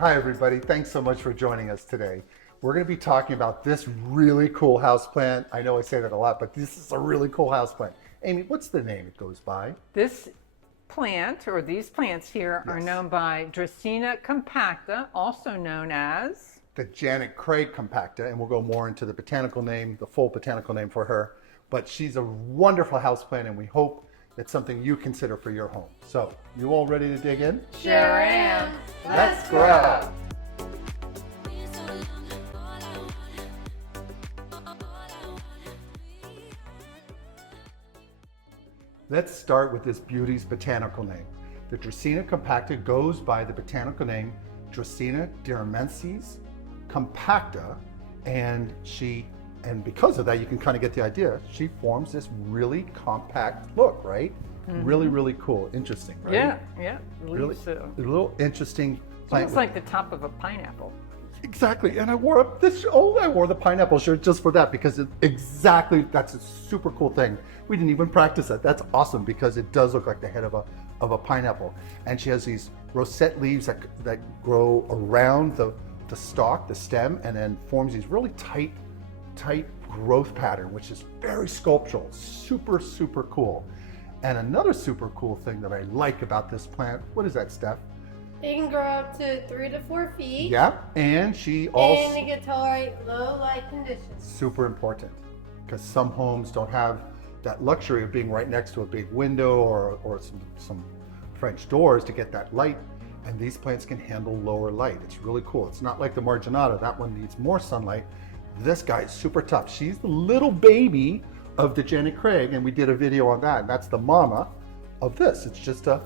Hi everybody, thanks so much for joining us today. We're going to be talking about this really cool houseplant. I know I say that a lot, but this is a really cool houseplant. Amy, what's the name it goes by? This plant, or these plants here, are known by Dracaena compacta, also known as the Janet Craig Compacta, and we'll go more into the botanical name, the full botanical name for her. But she's a wonderful houseplant, and we hope it's something you consider for your home. So, you all ready to dig in? Sure am. Let's grow. Let's start with this beauty's botanical name. The Dracaena compacta goes by the botanical name Dracaena deremensis compacta, and because of that, you can kind of get the idea. She forms this really compact look, right? Mm-hmm. Really, really cool, interesting, right? Yeah, really, so. A little interesting plant. It's like the top of a pineapple. Exactly, and I wore the pineapple shirt just for that because that's a super cool thing. We didn't even practice that. That's awesome because it does look like the head of a pineapple. And she has these rosette leaves that grow around the stalk, the stem, and then forms these really tight growth pattern, which is very sculptural, super, super cool. And another super cool thing that I like about this plant, what is that, Steph? It can grow up to 3 to 4 feet. Yeah, and she also... And it can tolerate low light conditions. Super important, because some homes don't have that luxury of being right next to a big window or some French doors to get that light, and these plants can handle lower light. It's really cool. It's not like the marginata. That one needs more sunlight. This guy is super tough. She's the little baby of the Janet Craig, and we did a video on that, and that's the mama of this. It's just a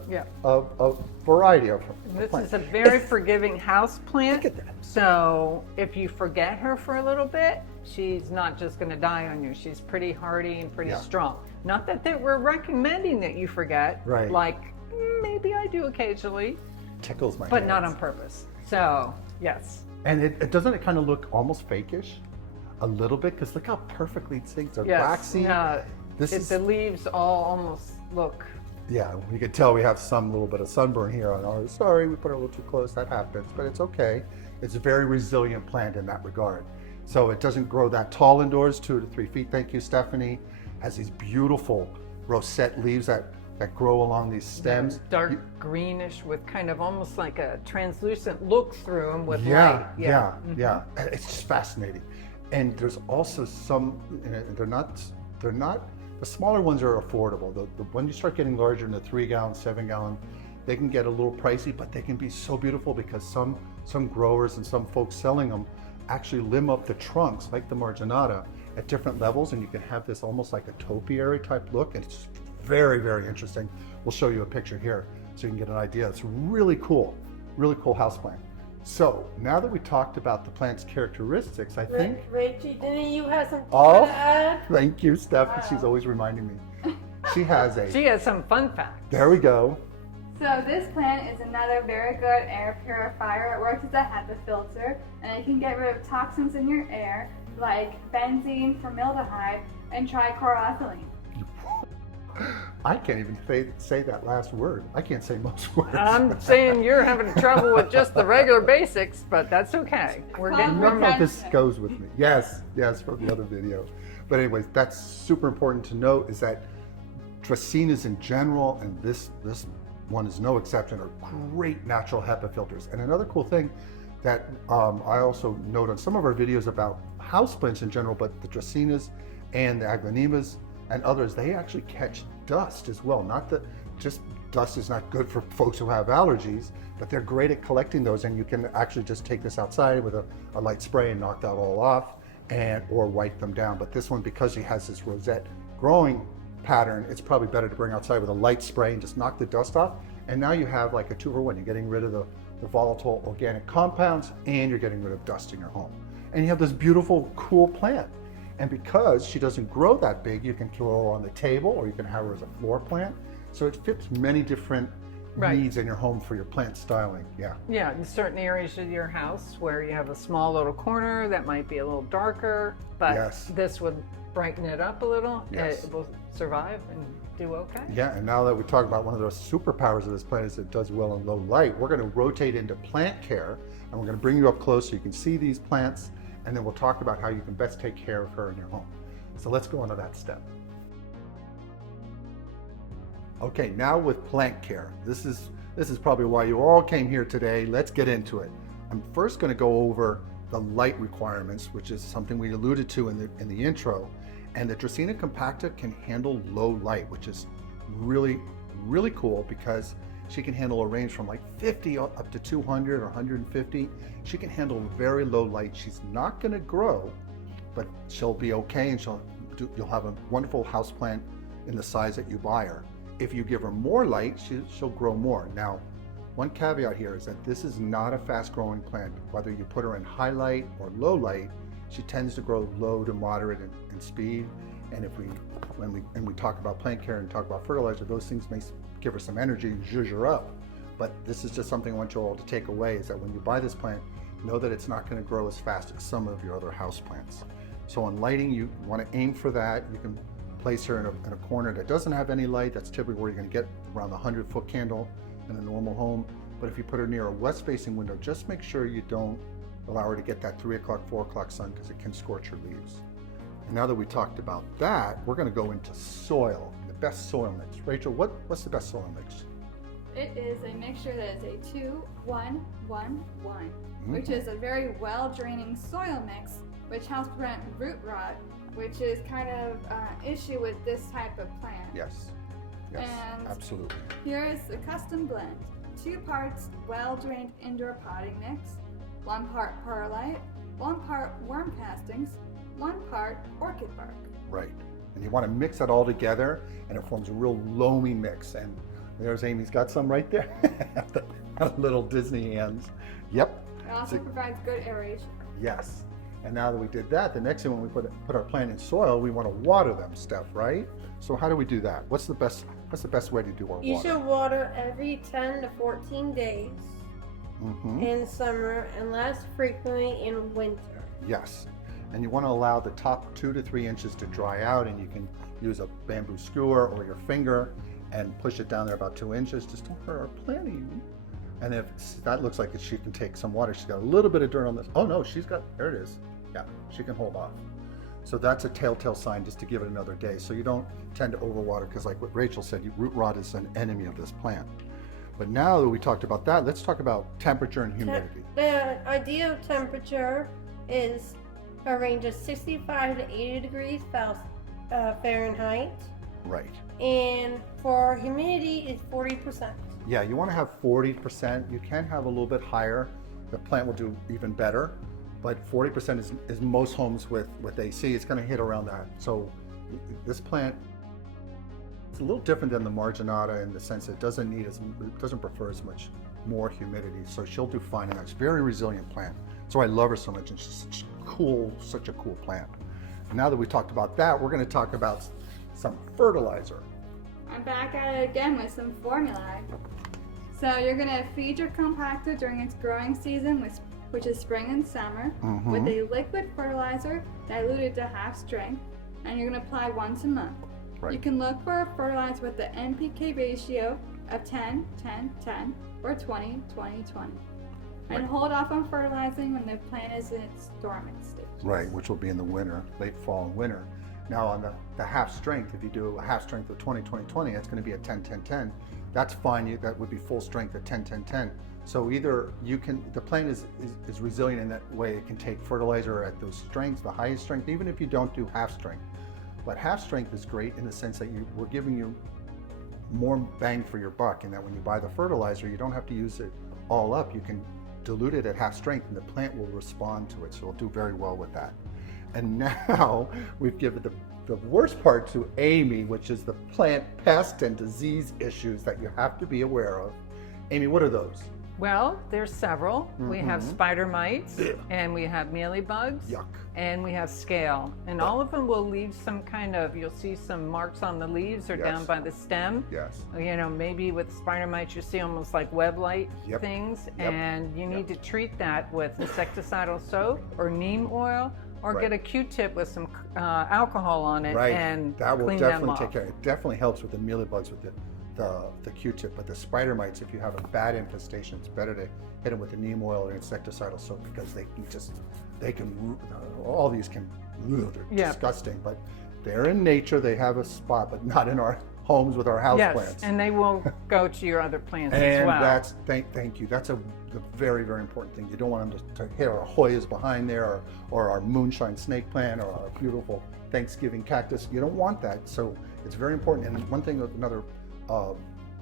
variety of her. This is a very forgiving house plant. Look at that. So if you forget her for a little bit, she's not just going to die on you. She's pretty hardy and pretty strong. Not that we're recommending that you forget. Right. Like maybe I do occasionally. Tickles my But hands. not on purpose. So yes. And it doesn't kind of look almost fakeish a little bit, because look how perfectly things are waxy. Yeah. The leaves all almost look. Yeah, you can tell we have some little bit of sunburn here on ours. Sorry, we put it a little too close. That happens, but it's okay. It's a very resilient plant in that regard. So it doesn't grow that tall indoors, 2 to 3 feet. Thank you, Stephanie. Has these beautiful rosette leaves that grow along these stems. Dark greenish with kind of almost like a translucent look through them with light. Yeah. It's just fascinating. And there's also some, they're not, the smaller ones are affordable. When you start getting larger in the 3-gallon, 7-gallon, they can get a little pricey, but they can be so beautiful because some growers and some folks selling them actually limb up the trunks like the marginata at different levels, and you can have this almost like a topiary type look, and it's very, very interesting. We'll show you a picture here so you can get an idea. It's really cool houseplant. So now that we talked about the plant's characteristics, I think... Rachel, didn't you have something to add? Thank you, Steph. Wow. She's always reminding me. She has some fun facts. There we go. So this plant is another very good air purifier. It works as a HEPA filter, and it can get rid of toxins in your air, like benzene, formaldehyde, and trichloroethylene. I can't even say that last word. I can't say most words. I'm saying you're having trouble with just the regular basics, but that's okay. We're getting normal. This goes with me. Yes, from the other video. But anyways, that's super important to note, is that Dracaenas in general, and this one is no exception, are great natural HEPA filters. And another cool thing that I also note on some of our videos about houseplants in general, but the Dracaenas and the aglaonemas and others, they actually catch dust as well. Not that just dust is not good for folks who have allergies, but they're great at collecting those, and you can actually just take this outside with a light spray and knock that all off, or wipe them down. But this one, because it has this rosette growing pattern, it's probably better to bring outside with a light spray and just knock the dust off. And now you have like a 2-for-1. You're getting rid of the volatile organic compounds, and you're getting rid of dust in your home. And you have this beautiful, cool plant. And because she doesn't grow that big, you can throw her on the table, or you can have her as a floor plant. So it fits many different needs in your home for your plant styling. Yeah, in certain areas of your house where you have a small little corner that might be a little darker, but this would brighten it up a little, Yes. it will survive and do okay. Yeah, and now that we talk about one of the superpowers of this plant is it does well in low light, we're going to rotate into plant care, and we're going to bring you up close so you can see these plants, and then we'll talk about how you can best take care of her in your home. So let's go into that step. Okay, now with plant care, this is probably why you all came here today. Let's get into it. I'm first going to go over the light requirements, which is something we alluded to in the intro. And the Dracaena compacta can handle low light, which is really, really cool because she can handle a range from like 50 up to 200 or 150. She can handle very low light. She's not going to grow, but she'll be okay, and you'll have a wonderful house plant in the size that you buy her. If you give her more light, she'll grow more. Now, one caveat here is that this is not a fast-growing plant. Whether you put her in high light or low light, she tends to grow low to moderate in speed. And when we talk about plant care and talk about fertilizer, those things may give her some energy and zhuzh her up. But this is just something I want you all to take away, is that when you buy this plant, know that it's not going to grow as fast as some of your other house plants. So on lighting, you want to aim for that. You can place her in a corner that doesn't have any light. That's typically where you're going to get around the 100-foot candle in a normal home. But if you put her near a west-facing window, just make sure you don't allow her to get that 3 o'clock, 4 o'clock sun, because it can scorch her leaves. And now that we talked about that, we're going to go into soil, the best soil mix. Rachel, what's the best soil mix? It is a mixture that is a 2-1-1-1, which is a very well-draining soil mix, which helps prevent root rot, which is kind of an issue with this type of plant. Yes, And absolutely. Here is a custom blend. 2 parts well-drained indoor potting mix, 1 part perlite, 1 part worm castings, 1 part orchid bark. Right. And you want to mix it all together, and it forms a real loamy mix. And there's Amy's got some right there. Little Disney hands. Yep. It also provides good aeration. Yes. And now that we did that, the next thing when we put our plant in soil, we want to water them, Steph, right? So how do we do that? What's the best way to do our water? You should water every 10 to 14 days in summer and less frequently in winter. Yes. And you want to allow the top 2 to 3 inches to dry out, and you can use a bamboo skewer or your finger and push it down there about 2 inches. Just don't hurt our planting. And if that looks like she can take some water, she's got a little bit of dirt on this. Oh no, there it is. Yeah, she can hold off. So that's a telltale sign, just to give it another day. So you don't tend to overwater, because like what Rachel said, root rot is an enemy of this plant. But now that we talked about that, let's talk about temperature and humidity. The ideal temperature is a range of 65 to 80 degrees Fahrenheit. Right. And for humidity, it's 40%. Yeah, you want to have 40%. You can have a little bit higher. The plant will do even better. But 40% is most homes with AC. It's going to hit around that. So this plant, it's a little different than the marginata in the sense that it doesn't prefer as much more humidity. So she'll do fine, and that's a very resilient plant. So I love her so much, and she's such a cool plant. And now that we talked about that, we're going to talk about some fertilizer. I'm back at it again with some formulae. So you're going to feed your compacta during its growing season, which is spring and summer, with a liquid fertilizer diluted to half strength, and you're going to apply once a month. Right. You can look for a fertilizer with the NPK ratio of 10, 10, 10, or 20, 20, 20. And hold off on fertilizing when the plant is in its dormant stage. Right, which will be in the winter, late fall and winter. Now on the half strength, if you do a half strength of 20, 20, 20, it's going to be a 10, 10, 10. That's fine. That would be full strength at 10, 10, 10. So either the plant is resilient in that way. It can take fertilizer at those strengths, the highest strength, even if you don't do half strength. But half strength is great in the sense that we're giving you more bang for your buck, and that when you buy the fertilizer, you don't have to use it all up. You can dilute it at half strength, and the plant will respond to it. So it'll do very well with that. And now we've given the worst part to Amy, which is the plant pest and disease issues that you have to be aware of. Amy, what are those? Well, there's several. We have spider mites, and we have mealybugs, Yuck. and we have scale. And all of them will leave some kind of, you'll see some marks on the leaves or down Yes. by the stem. Yes. You know, maybe with spider mites, you see almost like web-like Yep. things, Yep. and you need to treat that with insecticidal soap or neem oil, or Right. get a Q-tip with some alcohol on it Right. and That will clean them definitely off. take care. It definitely helps with the mealybugs with the Q-tip, but the spider mites, if you have a bad infestation, it's better to hit them with the neem oil or insecticidal soap because they can all these can they're Yeah. disgusting, but they're in nature. They have a spot, but not in our homes with our house Yes, plants. and they will go to your other plants as And well. that's thank you. That's the very, very important thing. You don't want them to hit our Hoyas behind there, or our moonshine snake plant, or our beautiful Thanksgiving cactus. You don't want that. So it's very important. And one thing, another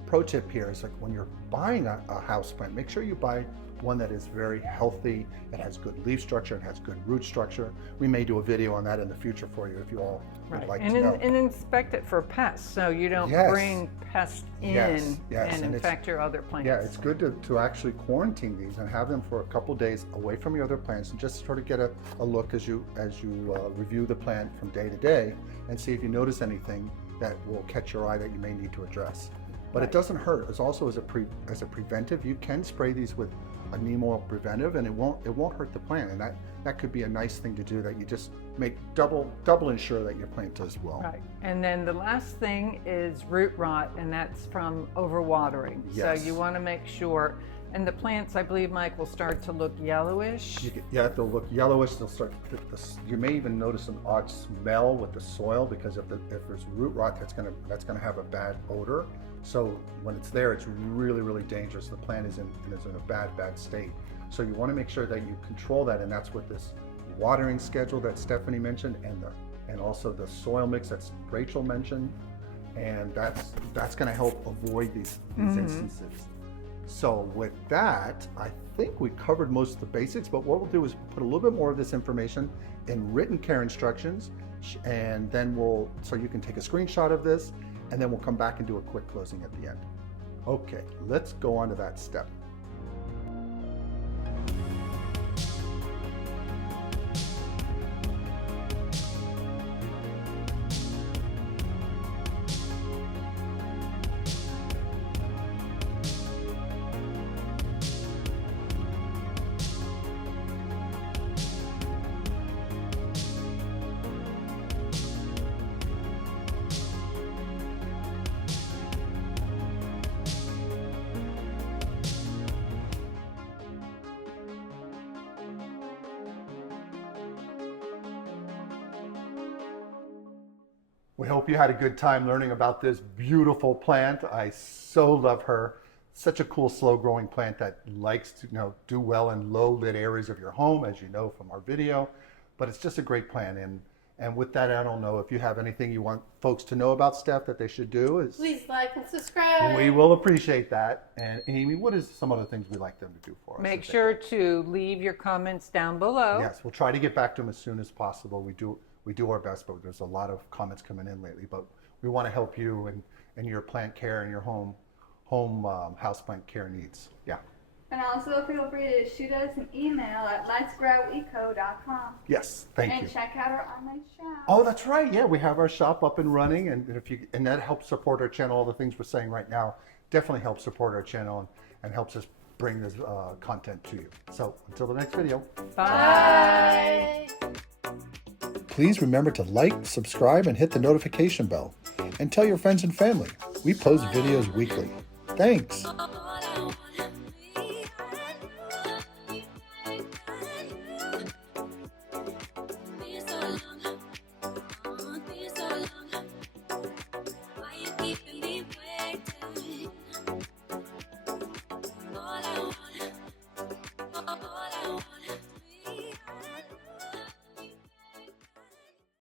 pro tip here is, like, when you're buying a house plant, make sure you buy one that is very healthy. It has good leaf structure. It has good root structure. We may do a video on that in the future for you if you all would Right. like and to know. and inspect it for pests, so you don't Yes. bring pests in Yes, yes, and and it's- infect your other plants. Yeah, it's good to actually quarantine these and have them for a couple days away from your other plants, and just sort of get a look as you review the plant from day to day, and see if you notice anything that will catch your eye that you may need to address. But it doesn't hurt. It's also as a preventive. You can spray these with a neem oil preventive, and it won't hurt the plant. And that could be a nice thing to do. That you just make double ensure that your plant does well. Right. And then the last thing is root rot, and that's from overwatering. Yes. So you want to make sure, and the plants, I believe, Mike, will start to look yellowish. Yeah, they'll look yellowish. They'll start. You may even notice an odd smell with the soil, because if there's root rot, that's gonna have a bad odor. So when it's there, it's really, really dangerous. The plant is in a bad state. So you want to make sure that you control that, and that's what this watering schedule that Stephanie mentioned, and also the soil mix that Rachel mentioned, and that's going to help avoid these instances. So with that, I think we covered most of the basics, but what we'll do is put a little bit more of this information in written care instructions, and then so you can take a screenshot of this, and then we'll come back and do a quick closing at the end. Okay, let's go on to that step. We hope you had a good time learning about this beautiful plant. I so love her. Such a cool, slow-growing plant that likes to do well in low-lit areas of your home, as you know from our video. But it's just a great plant. And with that, I don't know if you have anything you want folks to know about Steph that they should do. Please like and subscribe. We will appreciate that. And Amy, what is some other things we'd like them to do for us? Make sure to leave your comments down below. Yes, we'll try to get back to them as soon as possible. We do our best, but there's a lot of comments coming in lately. But we want to help you in your plant care and your home houseplant care needs. Yeah. And also feel free to shoot us an email at letsgroweco.com. Yes, thank you. And check out our online shop. Oh, that's right. Yeah, we have our shop up and running, and that helps support our channel. All the things we're saying right now definitely helps support our channel and helps us bring this content to you. So until the next video. Bye. Please remember to like, subscribe, and hit the notification bell. And tell your friends and family. We post videos weekly. Thanks.